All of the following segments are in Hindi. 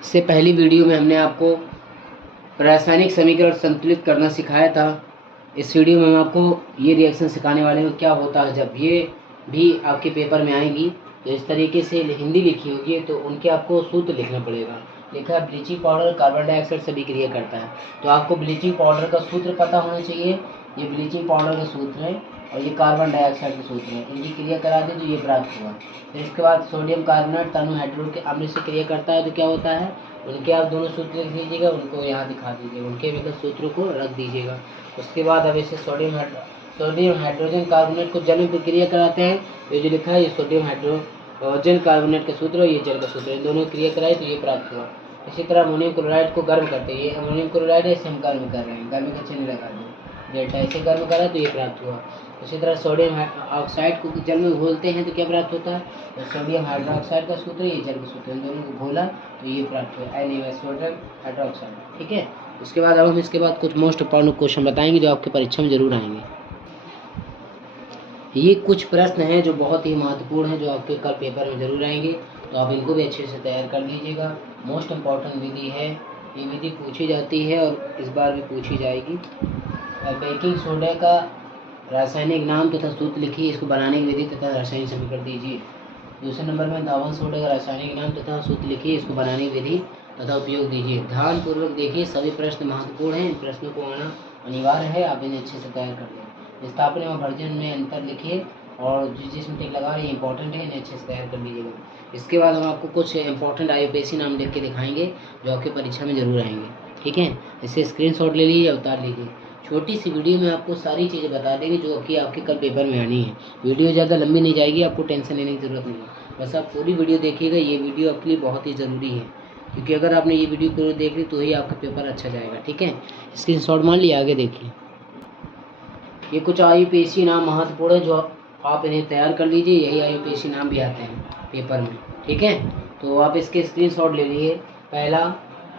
इससे पहली वीडियो में हमने आपको रासायनिक समीकरण संतुलित करना सिखाया था। इस वीडियो में हम आपको ये रिएक्शन सिखाने वाले हैं क्या होता है जब ये भी आपके पेपर में आएंगी। तो इस तरीके से हिंदी लिखी होगी तो उनके आपको सूत्र लिखना पड़ेगा। लिखा है ब्लीचिंग पाउडर कार्बन डाइऑक्साइड से अभिक्रिया करता है। तो आपको ब्लीचिंग पाउडर का सूत्र पता होना चाहिए। ये ब्लीचिंग पाउडर का सूत्र है और ये कार्बन डाइऑक्साइड का सूत्र है। इनकी क्रिया करा दी तो ये प्राप्त हुआ। फिर इसके बाद सोडियम कार्बोनेट तनु हाइड्रोक्लोरिक के अम्ल से क्रिया करता है तो क्या होता है, उनके आप दोनों सूत्र लिख दीजिएगा, उनको यहाँ दिखा दीजिएगा, उनके मतलब सूत्रों को रख दीजिएगा। उसके बाद अब इसे सोडियम हाइड्रोजन कार्बोनेट को जल में प्रक्रिया कराते हैं। ये जो लिखा है ये सोडियम हाइड्रोजन कार्बोनेट का सूत्र है, ये जल का सूत्र है। इन दोनों क्रिया कराई तो ये प्राप्त हुआ। इसी तरह अमोनियम क्लोराइड को गर्म करते हैं। ये अमोनियम क्लोराइड है, इसे हम गर्म कर रहे हैं, गर्म का चिन्ह लगा दें डेल्टा, इसे गर्म करा तो ये प्राप्त हुआ। इसी तरह सोडियम ऑक्साइड को जल में घोलते हैं तो क्या प्राप्त होता है, तो सोडियम हाइड्रोक्साइड का सूत्र ये जल का सूत्र, इन दोनों को घोला तो ये प्राप्त हुआ सोडियम हाइड्रोक्साइड। ठीक है। उसके बाद अब हम इसके बाद कुछ मोस्ट इंपॉर्टेंट क्वेश्चन बताएंगे जो आपके परीक्षा में जरूर आएंगे। ये कुछ प्रश्न हैं जो बहुत ही महत्वपूर्ण हैं जो आपके कल पेपर में जरूर आएंगे, तो आप इनको भी अच्छे से तैयार कर लीजिएगा। मोस्ट इम्पॉर्टेंट विधि है, ये विधि पूछी जाती है और इस बार भी पूछी जाएगी। बेकिंग सोडा का रासायनिक नाम तथा सूत्र लिखिए, इसको बनाने की विधि तथा रासायनिक समीकरण दीजिए। दूसरे नंबर में दावन सोडा का रासायनिक नाम तथा सूत्र लिखिए, इसको बनाने की विधि तथा उपयोग दीजिए। ध्यानपूर्वक देखिए, सभी प्रश्न महत्वपूर्ण हैं, इन प्रश्नों को आना अनिवार्य है, आप इन्हें अच्छे से तैयार कर लें। विस्थापन एवं भर्जन में अंतर लिखिए और जिसमें टिक लगा रहे हैं इंपॉर्टेंट है, इन्हें अच्छे से तैयार कर लीजिएगा। इसके बाद हम आपको कुछ इंपॉर्टेंट IUPAC नाम लिख के दिखाएंगे जो आपकी परीक्षा में जरूर आएंगे। ठीक है, इसे स्क्रीनशॉट ले लीजिए, उतार लीजिए। छोटी सी वीडियो में आपको सारी चीज़ें बता देंगे जो कि आपके कल पेपर में आनी है। वीडियो ज़्यादा लंबी नहीं जाएगी, आपको टेंशन लेने की ज़रूरत नहीं है, बस आप पूरी वीडियो देखिएगा। ये वीडियो आपके लिए बहुत ही ज़रूरी है क्योंकि अगर आपने ये वीडियो पूरी देख ली तो ही आपका पेपर अच्छा जाएगा। ठीक है, स्क्रीनशॉट मान लिया, आगे देखिए। ये कुछ IUPAC नाम महत्वपूर्ण है जो आप इन्हें तैयार कर लीजिए, यही IUPAC नाम भी आते हैं पेपर में। ठीक है, तो आप इसके स्क्रीनशॉट ले लीजिए। पहला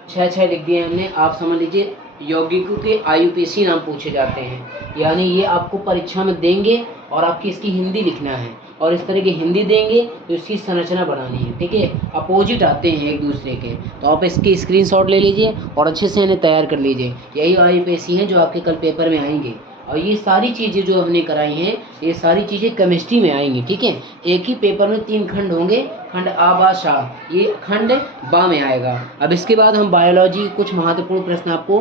6 लिख दिए हमने, आप समझ लीजिए यौगिकों के IUPAC नाम पूछे जाते हैं, यानी ये आपको परीक्षा में देंगे और आपकी इसकी हिंदी लिखना है और इस तरह की हिंदी देंगे तो इसकी संरचना बनानी है। ठीक है, अपोजिट आते हैं एक दूसरे के, तो आप इसकी स्क्रीनशॉट ले लीजिए और अच्छे से इन्हें तैयार कर लीजिए। यही IUPAC हैं जो आपके कल पेपर में आएंगे और ये सारी चीज़ें जो हमने कराई हैं ये सारी चीज़ें केमिस्ट्री में आएंगी। ठीक है, एक ही पेपर में 3 खंड होंगे, खंड आ बा शा, ये खंड बा में आएगा। अब इसके बाद हम बायोलॉजी कुछ महत्वपूर्ण प्रश्न आपको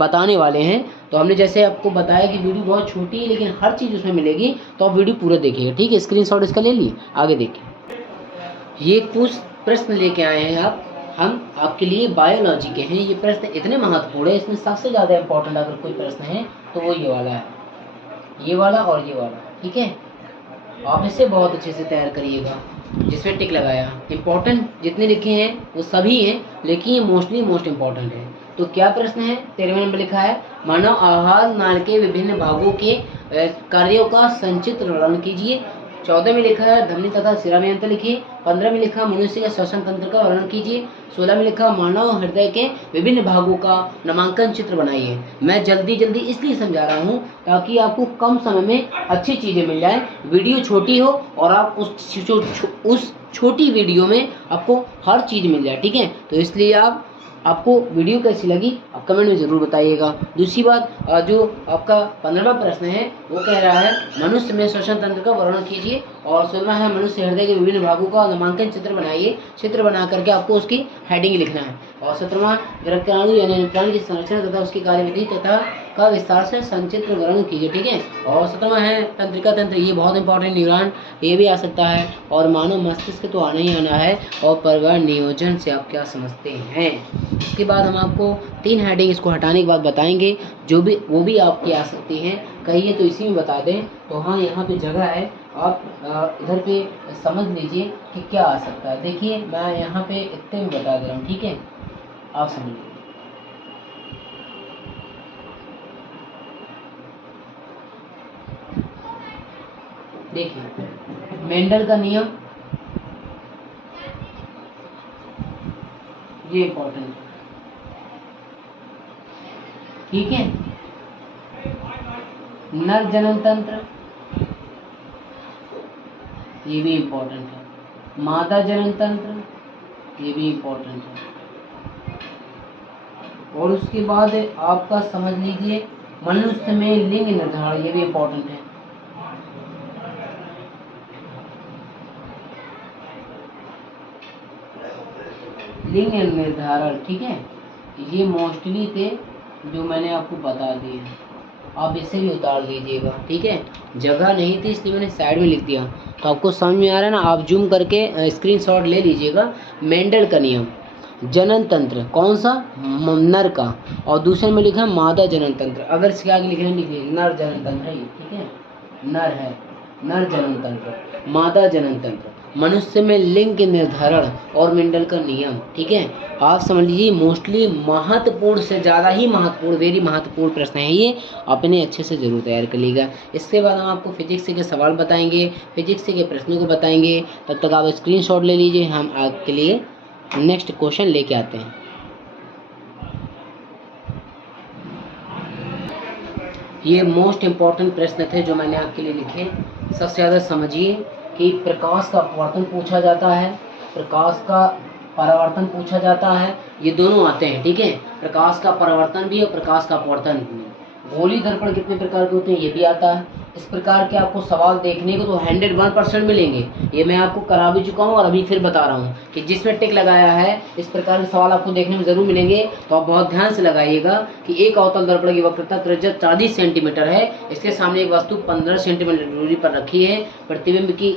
बताने वाले हैं। तो हमने जैसे आपको बताया कि वीडियो बहुत छोटी है लेकिन हर चीज़ उसमें मिलेगी, तो आप वीडियो पूरा देखिएगा। ठीक है, स्क्रीनशॉट इसका ले लिए, आगे देखिए। ये कुछ प्रश्न लेके आए हैं हम आपके लिए बायोलॉजी के हैं। ये प्रश्न इतने महत्वपूर्ण है, इसमें सबसे ज़्यादा इंपॉर्टेंट अगर कोई प्रश्न है तो वो ये वाला है, ये वाला और ये वाला। ठीक है, आप इसे बहुत अच्छे से तैयार करिएगा, जिसमें टिक लगाया। इंपॉर्टेंट जितने लिखे हैं वो सभी हैं लेकिन ये मोस्ट इंपॉर्टेंट है। तो क्या प्रश्न है, 13वें नंबर लिखा है मानव आहार नाल के विभिन्न भागों के कार्यों का संचित्र वर्णन कीजिए। 14 में लिखा है धमनी तथा शिरा में अंतर लिखिए। 15 में लिखा मनुष्य के श्वसन तंत्र का वर्णन कीजिए। 16 में लिखा मानव हृदय के विभिन्न भागों का नामांकन चित्र बनाइए। मैं जल्दी इसलिए समझा रहा हूँ ताकि आपको कम समय में अच्छी चीज़ें मिल जाए, वीडियो छोटी हो और आप उस छोटी वीडियो में आपको हर चीज़ मिल जाए। ठीक है, तो इसलिए आपको वीडियो कैसी लगी आप कमेंट में ज़रूर बताइएगा। दूसरी बात, जो आपका 15वां प्रश्न है वो कह रहा है मनुष्य में श्वसन तंत्र का वर्णन कीजिए और 16वां है मनुष्य हृदय के विभिन्न भागों का नामांकन चित्र बनाइए। चित्र बना करके आपको उसकी हेडिंग लिखना है। और 17वां रक्तनाली यानी प्राणी की संरचना तथा उसकी कार्यविधि तथा का विस्तार से संचित्र वर्णन कीजिए। ठीक है, और 17वां है तंत्रिका तंत्र, ये बहुत इंपॉर्टेंट, न्यूरॉन ये भी आ सकता है और मानव मस्तिष्क तो आना ही आना है। और परिवार नियोजन से आप क्या समझते हैं। इसके बाद हम आपको 3 हेडिंग इसको हटाने के बाद बताएंगे, जो भी वो भी आपकी आ सकती हैं। कहिए तो इसी में बता दें तो हाँ यहाँ पे जगह है, आप इधर पे समझ लीजिए कि क्या आ सकता है। देखिए मैं यहाँ पे इतने में बता दे रहा हूँ, ठीक है, आप समझिए। देखिए मेंडल का नियम, ये इंपॉर्टेंट है। ठीक है, नर जनन तंत्र ये भी इंपॉर्टेंट है। मादा जनन तंत्र ये भी इंपॉर्टेंट है। और उसके बाद आपका समझ लीजिए मनुष्य में लिंग निर्धारण, ये भी इम्पोर्टेंट है। लिंग निर्धारण, ठीक है, ये मोस्टली थे जो मैंने आपको बता दिए, आप इसे भी उतार लीजिएगा, ठीक है। जगह नहीं थी इसलिए मैंने साइड में लिख दिया, तो आपको समझ में आ रहा है ना। आप जूम करके स्क्रीनशॉट ले लीजिएगा। मेंडल का नियम, जनन तंत्र कौन सा, नर का, और दूसरे में लिखा है मादा जनन तंत्र। अगर इसके आगे लिखने लिखिए नर जनन तंत्र है ये, ठीक है, नर है, नर जनन तंत्र, मादा जनन तंत्र, मनुष्य में लिंग के निर्धारण और मेंडल का नियम, ठीक है। आप समझ लीजिए मोस्टली महत्वपूर्ण से ज़्यादा ही महत्वपूर्ण, वेरी महत्वपूर्ण प्रश्न है ये, अपने अच्छे से जरूर तैयार कर लीजिएगा। इसके बाद हम आपको फिजिक्स के सवाल बताएंगे, फिजिक्स के प्रश्नों को बताएंगे। तब तक आप स्क्रीनशॉट ले लीजिए, हम आपके लिए नेक्स्ट क्वेश्चन लेके आते हैं। ये मोस्ट इम्पॉर्टेंट प्रश्न थे जो मैंने आपके लिए लिखे। सबसे ज़्यादा समझिए कि प्रकाश का अपवर्तन पूछा जाता है, प्रकाश का परावर्तन पूछा जाता है, ये दोनों आते हैं, ठीक है। प्रकाश का परावर्तन भी और प्रकाश का अपवर्तन भी। गोली दर्पण कितने प्रकार के होते हैं ये भी आता है। इस प्रकार के आपको सवाल देखने को तो 101% मिलेंगे, ये मैं आपको करा भी चुका हूँ और अभी फिर बता रहा हूँ कि जिसमें टिक लगाया है इस प्रकार के सवाल आपको देखने में जरूर मिलेंगे। तो आप बहुत ध्यान से लगाइएगा कि एक अवतल दर्पण की वक्रता त्रिज्या 40 सेंटीमीटर है, इसके सामने एक वस्तु 15 सेंटीमीटर दूरी पर रखी है, प्रतिबिंब की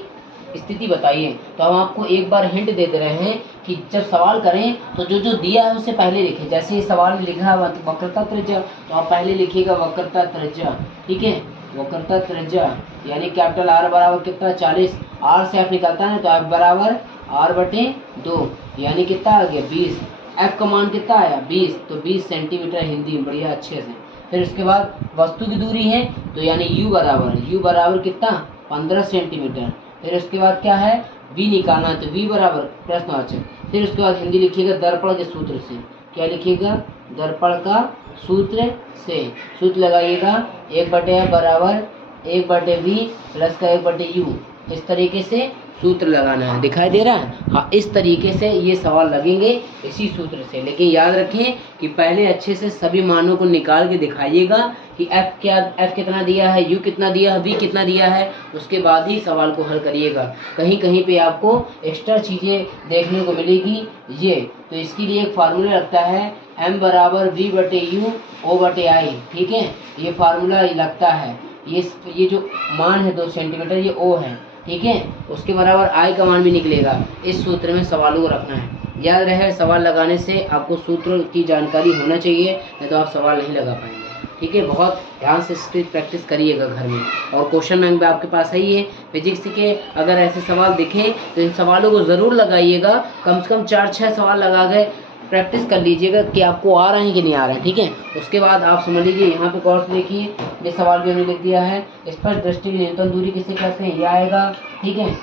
स्थिति बताइए। तो हम आपको एक बार हिंट दे दे रहे हैं कि जब सवाल करें तो जो जो दिया है उससे पहले लिखें। जैसे इस सवाल में लिखा है वक्रता त्रिज्या, तो आप पहले लिखिएगा वक्रता त्रिज्या, ठीक है, वक्रता त्रिज्या यानी कैपिटल आर बराबर कितना 40, आर से एफ निकलता है तो एफ बराबर r/2 यानी कितना आ गया 20, एफ का मान कितना आया 20, तो 20 सेंटीमीटर हिंदी में बढ़िया अच्छे से। फिर उसके बाद वस्तु की दूरी है तो यानी u बराबर कितना 15 सेंटीमीटर। फिर उसके बाद क्या है v निकालना है तो v बराबर प्रश्नवाचक। फिर उसके बाद हिंदी लिखिएगा दर्पण के सूत्र से, क्या लिखिएगा दर्पण का सूत्र से, सूत्र लगाइएगा 1/f बराबर 1/v प्लस का 1/u, इस तरीके से सूत्र लगाना है। दिखाई दे रहा है, हाँ इस तरीके से ये सवाल लगेंगे इसी सूत्र से। लेकिन याद रखें कि पहले अच्छे से सभी मानों को निकाल के दिखाइएगा कि f कितना दिया है, u कितना दिया है, v कितना दिया है, उसके बाद ही सवाल को हल करिएगा। कहीं कहीं पे आपको एक्स्ट्रा चीज़ें देखने को मिलेगी ये, तो इसके लिए एक फार्मूला लगता है m बराबर v/u o/i, ठीक है, ये फार्मूला लगता है। ये जो मान है 2 सेंटीमीटर ये o है, ठीक है, उसके बराबर i का मान भी निकलेगा। इस सूत्र में सवालों को रखना है। याद रहे सवाल लगाने से आपको सूत्र की जानकारी होना चाहिए, नहीं तो आप सवाल नहीं लगा पाएंगे, ठीक है। बहुत ध्यान से इसकी प्रैक्टिस करिएगा घर में। और क्वेश्चन बैंक भी आपके पास है ही, फिजिक्स के अगर ऐसे सवाल दिखे तो इन सवालों को ज़रूर लगाइएगा, कम से कम 4-6 सवाल लगा के प्रैक्टिस कर लीजिएगा कि आपको आ रहे हैं कि नहीं आ रहे हैं, ठीक है। उसके बाद आप समझ लीजिए यहाँ पे गौर से देखिए, ये सवाल भी हमने लिख दिया है, स्पष्ट दृष्टि की न्यूनतम दूरी किसे कहते हैं ये आएगा, ठीक है।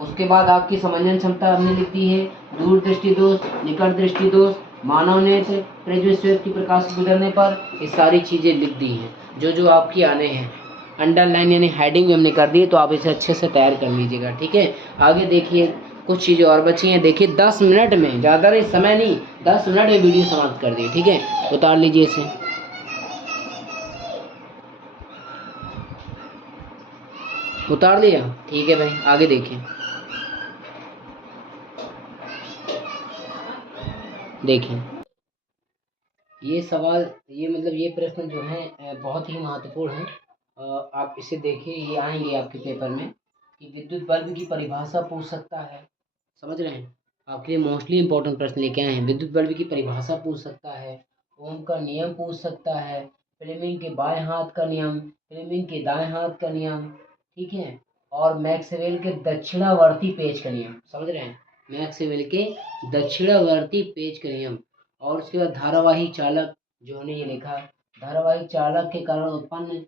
उसके बाद आपकी समझन क्षमता हमने लिख दी है, दूर दृष्टि दोष, निकट दृष्टि दोष, मानव नेत्र, प्रिज्म स्वेद की प्रकाश गुजरने पर, ये सारी चीज़ें लिख दी हैं जो जो आपकी आने हैं। अंडरलाइन यानी हेडिंग भी हमने कर दी है, तो आप इसे अच्छे से तैयार कर लीजिएगा, ठीक है। आगे देखिए कुछ चीज़ें और बची हैं, देखिए 10 मिनट में, ज़्यादा नहीं समय नहीं, 10 मिनट में वीडियो समाप्त कर दी, ठीक है। उतार लीजिए इसे, उतार लिया, ठीक है भाई। आगे देखिए, देखिए ये सवाल, ये मतलब ये प्रश्न जो है बहुत ही महत्वपूर्ण है। आप इसे देखिए, ये आएंगे आपके पेपर में कि विद्युत बल्ब की परिभाषा पूछ सकता है, समझ रहे हैं, आपके लिए मोस्टली इंपॉर्टेंट प्रश्न लेके आए हैं। विद्युत बल्ब की परिभाषा पूछ सकता है, ओम का नियम पूछ सकता है, फ्लेमिंग के बाएं हाथ का नियम, फ्लेमिंग के दाएं हाथ का नियम, ठीक है, और मैक्सवेल के दक्षिणावर्ती पेज का नियम, समझ रहे हैं, मैक्सवेल के दक्षिणावर्ती पेज का नियम। और उसके बाद धारावाही चालक, जो हमने ये लिखा, धारावाही चालक के कारण उत्पन्न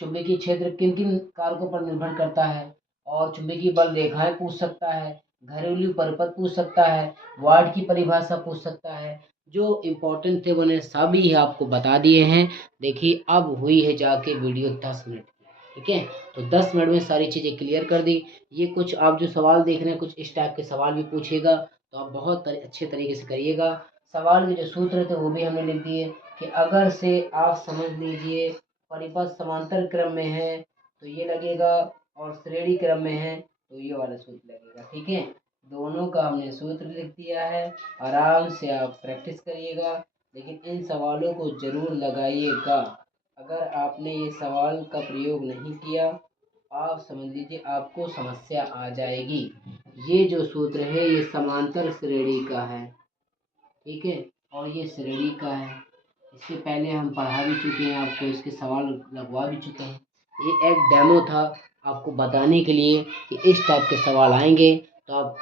चुंबकीय क्षेत्र किन किन कारकों पर निर्भर करता है, और चुंबकीय बल रेखाएं पूछ सकता है, घरेलू परिपथ पूछ सकता है, वाट की परिभाषा पूछ सकता है। जो इम्पोर्टेंट थे मैंने सभी आपको बता दिए हैं। देखिए अब हुई है जाके वीडियो 10 मिनट की, ठीक है, तो 10 मिनट में सारी चीज़ें क्लियर कर दी। ये कुछ आप जो सवाल देख रहे हैं कुछ इस टाइप के सवाल भी पूछेगा, तो आप बहुत अच्छे तरीके से करिएगा। सवाल के जो सूत्र थे वो भी हमने लिख दिए कि अगर से आप समझ लीजिए परिपथ समांतर क्रम में है तो ये लगेगा, और श्रेणी क्रम में है तो ये वाला सूत्र लगेगा। ठीक है, दोनों का हमने सूत्र लिख दिया है। आराम से आप प्रैक्टिस करिएगा, लेकिन इन सवालों को ज़रूर लगाइएगा। अगर आपने ये सवाल का प्रयोग नहीं किया, आप समझ लीजिए आपको समस्या आ जाएगी। ये जो सूत्र है ये समांतर श्रेणी का है, ठीक है, और ये श्रेणी का है। इससे पहले हम पढ़ा भी चुके हैं आपको, इसके सवाल लगवा भी चुके हैं। ये एक डेमो था आपको बताने के लिए कि इस टाइप के सवाल आएंगे तो आप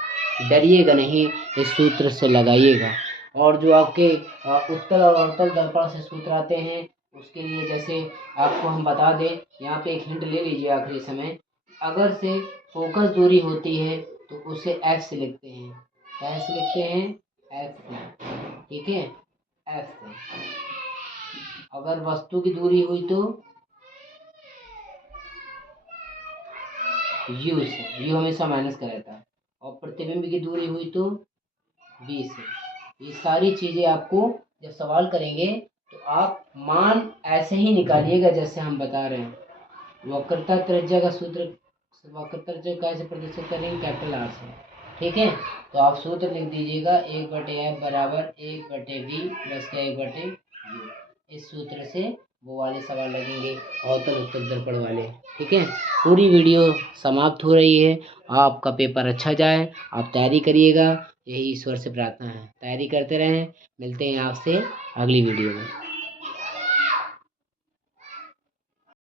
डरिएगा नहीं, इस सूत्र से लगाइएगा। और जो आपके उत्तल और अवतल दर्पण से सूत्र आते हैं उसके लिए जैसे आपको हम बता दें, यहाँ पे एक हिंट ले लीजिए आखिरी समय। अगर से फोकस दूरी होती है तो उसे एफ से लिखते हैं, कैसे लिखते हैं, एफ से, ठीक है, एफ से। अगर वस्तु की दूरी हुई तो यू से, यू हमेशा माइनस का रहता है, और प्रतिबिंब की दूरी हुई तो बी से। ये सारी चीज़ें आपको जब सवाल करेंगे तो आप मान ऐसे ही निकालिएगा जैसे हम बता रहे हैं। वक्रता त्रिज्या का सूत्र, वक्रता त्रिज्या कैसे प्रदर्शित करेंगे, कैपिटल आर से, ठीक है। तो आप सूत्र लिख दीजिएगा 1/f बराबर 1/v प्लस का 1/u। इस सूत्र से वो वाले सवाल लगेंगे अवतल उत्तल दर्पण वाले, ठीक है। पूरी वीडियो समाप्त हो रही है, आपका पेपर अच्छा जाए, आप तैयारी करिएगा, यही ईश्वर से प्रार्थना है। तैयारी करते रहें, मिलते हैं आपसे अगली वीडियो में।